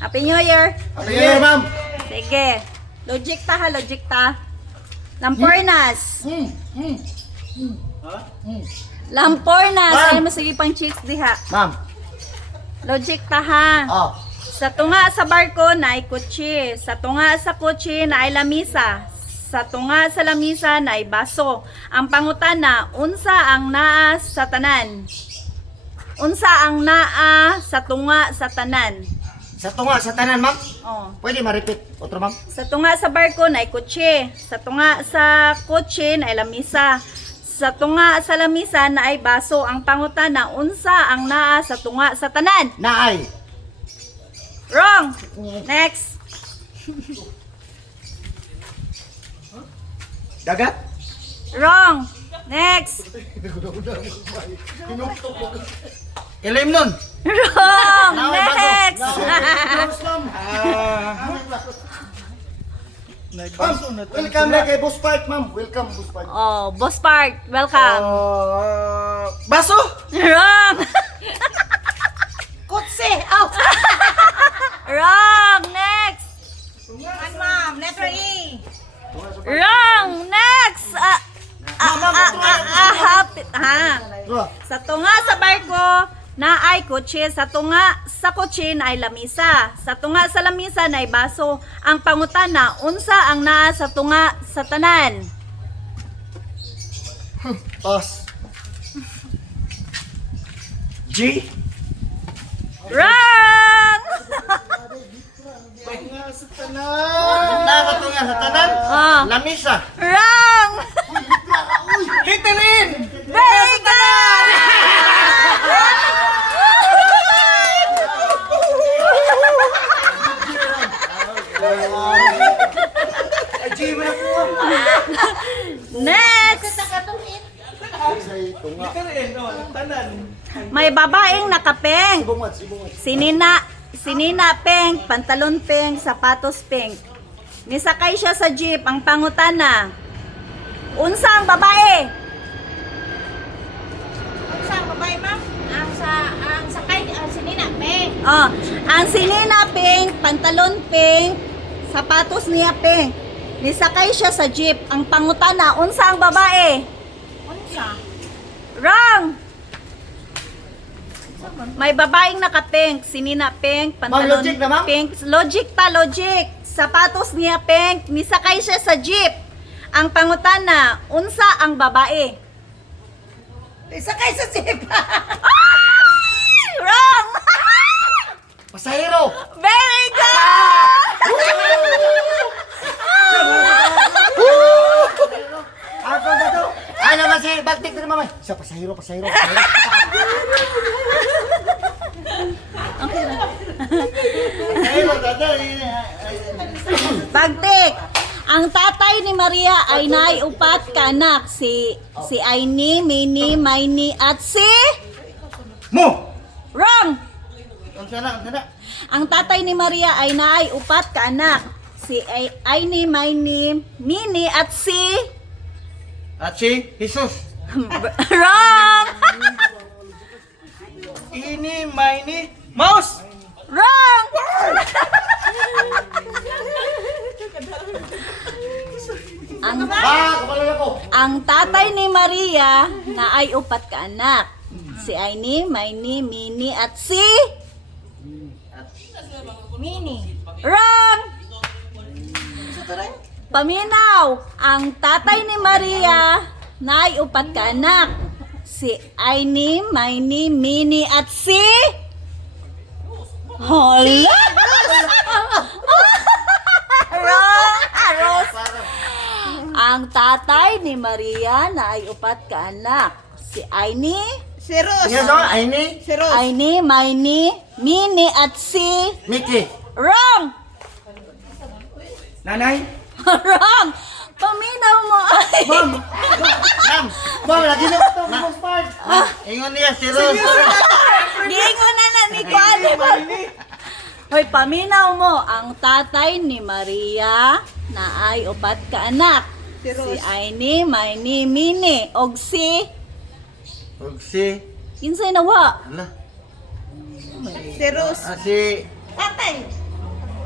Happy New Year. Happy New Year, ma'am. Sige. Logic ta ha, logic ta. Lampornas. Lampornas. Ma'am. Ay mo sige pang chicks diha. Ma'am. Logic ta ha. Oh. Sa tunga sa barko na ay kutsi. Sa tunga sa kutsi na ay lamisa. Sa tunga sa lamisa na ay baso. Ang pangutana, unsa ang naa sa tanan? Unsa ang naa sa tunga sa tanan? Sa tunga, sa tanan, ma'am. Oh. Pwede ma-repeat. Otro, ma'am. Sa tunga sa barko na ay kutsi. Sa tunga sa kutsi na ay lamisa. Sa tunga sa lamisa na ay baso. Ang pangutana, unsa ang naa sa tunga sa tanan? Naay. Wrong! Next. Dagat. Wrong! Next. Ilim nun. Wrong! Naay, baso. Next. Close, ma'am. Ma'am, welcome na kay Boss Park, ma'am. Welcome, Boss Park. Oh, Boss Park, welcome. Baso. Wrong! Kutsi! Oh! Wrong! Next. Ano, ma'am? Letter E! Wrong! Next. Oh. Sa tunga sa barko na ay kutsi, sa tunga sa kutsi na ay lamisa, sa tunga sa lamisa na ay baso. Ang pangutana, unsa ang naa sa tunga sa tanan? Pass. G. Wrong! Nakatunga sa tanan. Ah. Lamisa. Wrong! Literin. Very good! G mo na po. Next! May babaeng nakapeng. Sinina pink, pantalon pink, sapatos pink. Nisakay siya sa jeep. Ang pangutana, unsa ang babae? Sa babae, ma'am? Ang sakay, ang sinina, me. Oh, ang sinina pink, pantalon pink, sapatos niya pink. Nisakay siya sa jeep. Ang pangutana, unsa ang babae? Unsa? Wrong! May babaeng naka-pink, sinina pink, pantalon logic na, ma'am? pink. Logic ta, logic. Sapatos niya pink, nisakay siya sa jeep. Ang pangutana, unsa ang babae? Sakay sa jeep! Ay! Wrong! Pasahero. Very good! Ako ba to? Ay naman si Bagtik na mamay. Siya pasahero. Pasahero, Bagtik, ang tatay ni Maria ay naiupat ka anak. Si Aini, Mini, Maini, at si... Mo! Wrong! Ang sana. Ang tatay ni Maria ay naiupat ka anak. Si Aini, Maini, Mini, at si... At si Jesus. Wrong! Ini, Maini, Mouse! Wrong! Kapalan ako. Ang tatay ni Maria na ay upat ka anak. Si Aini, Maini, Mini, at si... Mini. Wrong! Paminaw, ang tatay ni Maria na ay upat ka anak. Si Aini, Maini, Mini, at si... Hala! Wrong! Aros! Ang tatay ni Maria na ay upat ka anak. Si Aini, Si Rose. Yes, oh, Aini, Si Rose. Aini, Maini, Mini, at si... Mickey. Wrong! Nanay. Wrong! Paminaw mo! Ay! Ma'am, lagi na ito. Boss Park. Ingon niya, si Rose. Giingon na ni Kuali. Hoy, paminaw mo. Ang tatay ni Maria na ay upat ka anak. Si Aini, Maini, Mini, og si... Og si... Kinsay nawa? Ala. Si Rose. Si...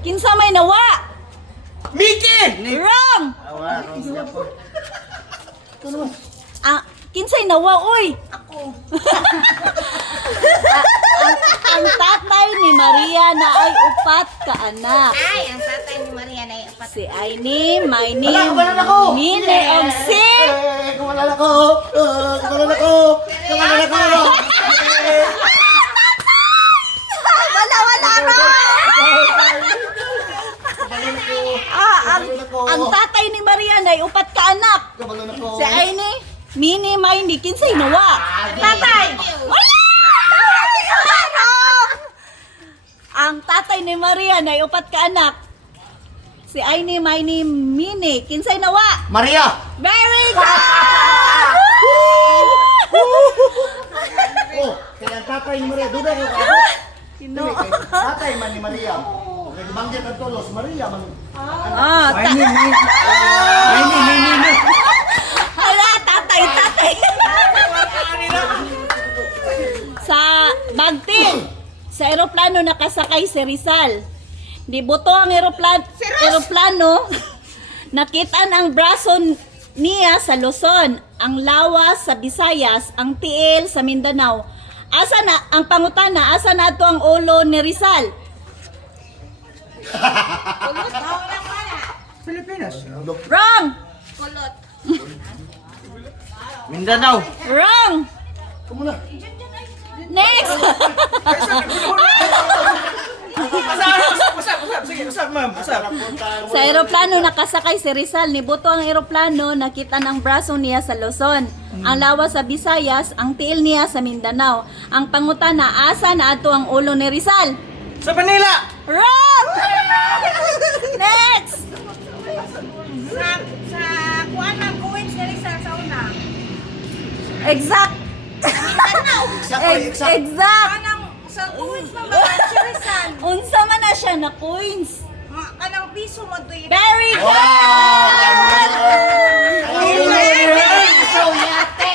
Kinsa may nawa? Mickey! Wrong! Awa, wrong siya po. Kinsay nawa, oy? Ako. ang tatay ni Maria na ay upat ka anak. Ay, ang tatay ni Maria na ipat. Si Aini, Maini, Wala ako! Mine, og si... Kumalan ako! Kumalan ako! Kumalan ako! Wala, ang tatay ni Maria na ay upat ka anak. Kumalan ako! Si Aini, Mini, Maini, kinsay nawa? Tatay! Wala! Ang tatay ni Maria na ay upat ka anak. Si Aini, Maini, Mini, kinsay nawa? Maria! Very good! Oh, kaya ang tatay ni Maria, duda ko ako. Sino? Tatay man ni Maria. Nagbanggit ang tulos, Maria man. Hala, tatay. Sa Bagting, sa eroplano nakasakay si Rizal. Dibuto ang eroplano, nakitaan ang braso niya sa Luzon, ang lawas sa Visayas, ang tiil sa Mindanao. Asa na, ang pangutana, asa na ito ang ulo ni Rizal? Pilipinas. Wrong! Kulot. Mindanao. Wrong! Kumuna. Next! Usap, ma'am. Usap. Sa eroplano nakasakay si Rizal, nibuto ang eroplano, nakita ng braso niya sa Luzon. Ang lawas sa Visayas, ang tiil niya sa Mindanao. Ang pangutana, asa na ato ang ulo ni Rizal? Sa Manila. Wrong! Next! Sa kuan ng Kuwait ni Rizal sa una. Exact! Exact! Kanang sa Kuwait pa ba si Rizal? Unsa man na siya na coins. Kanang piso mo to yun. Very good! So yate.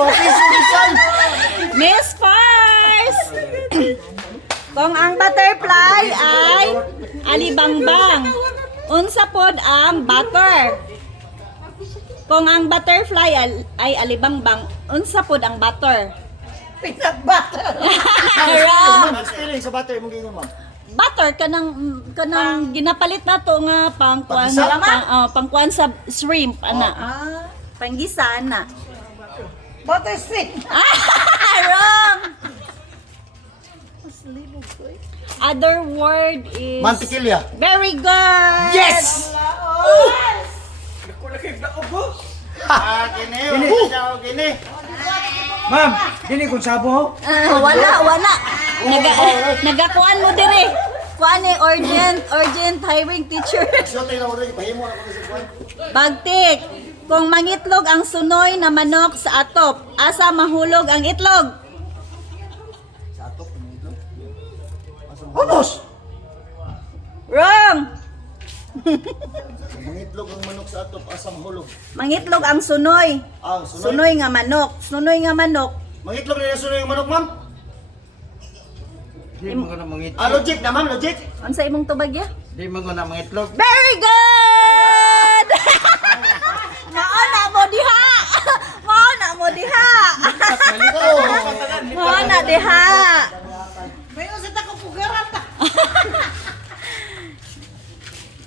Rizal. Miss Fars! Kung ang butterfly ay alibangbang, unsa pod ang butter? Kung ang butterfly ay alibangbang, unsa pod ang butter? Peanut butter. Wrong! Spelling sa butter mong gingon, ma'am. Butter kanang ginapalit nato nga pangkuan Pangisa? pangkuan sa shrimp ana. Panggisa ana. Butter stick. Wrong! Other word is Mantikilya. very good. Yes! Gini. Ma'am, dili kung sabo. Wala. Nagakuan mo dire. Kuan ni urgent hiring teacher. So tayo na ulit, pahimo ako sa kwan. Bagtik. Kung mangitlog ang sunoy na manok sa atop, asa mahulog ang itlog? Humos! Wrong! Mangitlog ang manok sa atop, asam hulog. Mangitlog ang sunoy. Ang sunod. Sunoy nga manok. Sunoy nga manok. Mangitlog na yung sunod yung manok, ma'am. Di mo na mangitlog. Logic na, ma'am, logic. Unsa imong tubagya? Di mo na mangitlog. Very good! Maona mo diha! Maona mo diha! Maona diha! Bayo sa tako pugaran ta.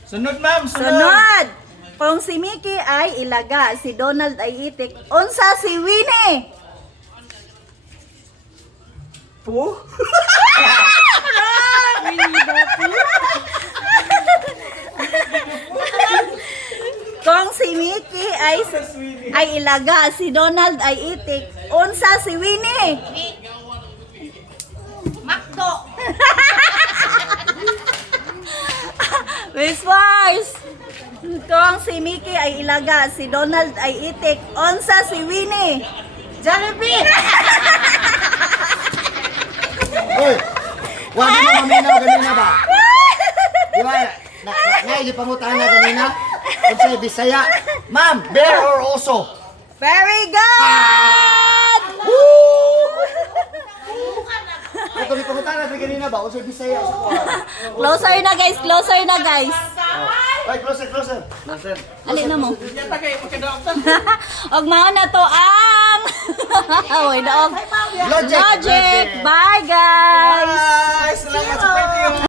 Sunod, ma'am. Sunod! Kung si Mickey ay ilaga, si Donald ay itik, unsa si Winnie? Po? Ah, Kung si Mickey ay ilaga, si Donald ay itik, unsa si Winnie? Makdo. Miss Mars! Kung si Mickey ay ilaga, si Donald ay itik, unsa si Winnie? Jollibee. Hoy! Wag mo maminaw ganina ba? Di ba? Ngayon, pangutan na ganina. Kung sa'yo, Bisaya. Ma'am, bear or oso? Very good! Woo! ganina ba? Unsay Bisaya sa kuha? Closer na guys, closer na guys. Ay, closer, closer. Nasir. Ali na mo. Yan ta kay magkadaotan. Og mao na to ang Oy, daog. Logic. Logic. Bye guys. Ay, salamat sa pwede.